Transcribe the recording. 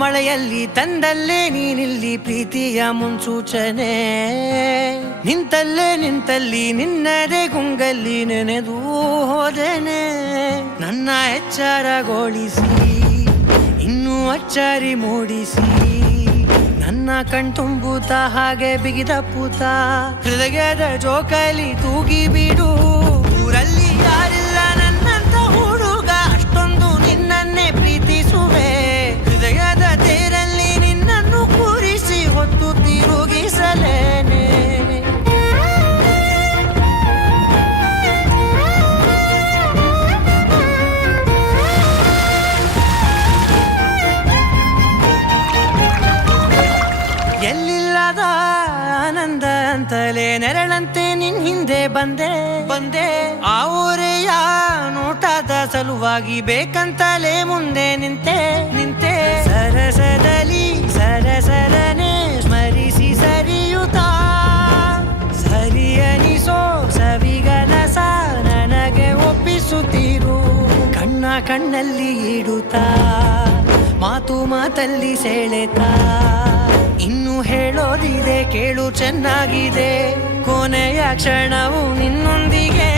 ಮಳೆಯಲ್ಲಿ ತಂದಲ್ಲೇ ನೀನಿಲ್ಲಿ ಪ್ರೀತಿಯ ಮುನ್ಸೂಚನೆ, ನಿಂತಲ್ಲಿ ನಿನ್ನದೇ ಗುಂಗಲ್ಲಿ ನೆನೆದು ಹೋದೆನೆ. ನನ್ನ ಎಚ್ಚರಗೊಳಿಸಿ ಇನ್ನೂ ಅಚ್ಚರಿ ಮೂಡಿಸಿ, ನನ್ನ ಕಣ್ತುಂಬುತ್ತ ಹಾಗೆ ಬಿಗಿದ ಪೂತ ಹೃದಯದ ಜೋಕಾಲಿ ತೂಗಿ ಬಿಡು. ಊರಲ್ಲಿ ಯಾರಿಲ್ಲ ನನ್ನಂತ ಹುಡುಗ, ಅಷ್ಟೊಂದು ನಿನ್ನನ್ನೇ ಪ್ರೀತಿಸುವೆ. ಹೃದಯದ ತೇರಲ್ಲಿ ನಿನ್ನನ್ನು ಕೂರಿಸಿ ಹೊತ್ತು ತಿರುಗಿಸಲೇನೆ. ಎಲ್ಲಿಲ್ಲದ ಆನಂದ ಅಂತಲೇ ನೆರಳಂತೆ ನಿನ್ ಹಿಂದೆ ಬಂದೆ. ಆ ಊರೆಯ ನೋಟದ ಸಲುವಾಗಿ ಬೇಕಂತಲೇ ಮುಂದೆ ನಿಂತೆ. ಸರಸದಲ್ಲಿ ಸರಸರನೆ ಸ್ಮರಿಸಿ ಸರಿಯುತ್ತಾ, ಸರಿಯನಿಸೋ ಸವಿಗನಸ ನನಗೆ ಒಪ್ಪಿಸುತ್ತೀರು. ಕಣ್ಣಲ್ಲಿ ಇಡುತ್ತಾ ಮಾತಲ್ಲಿ ಸೆಳೆತಾ, ಇನ್ನು ಹೇಳೋದಿದೆ ಕೇಳು ಚೆನ್ನಾಗಿದೆ, ಕೊನೆಯ ಕ್ಷಣವು ನಿನ್ನೊಂದಿಗೆ.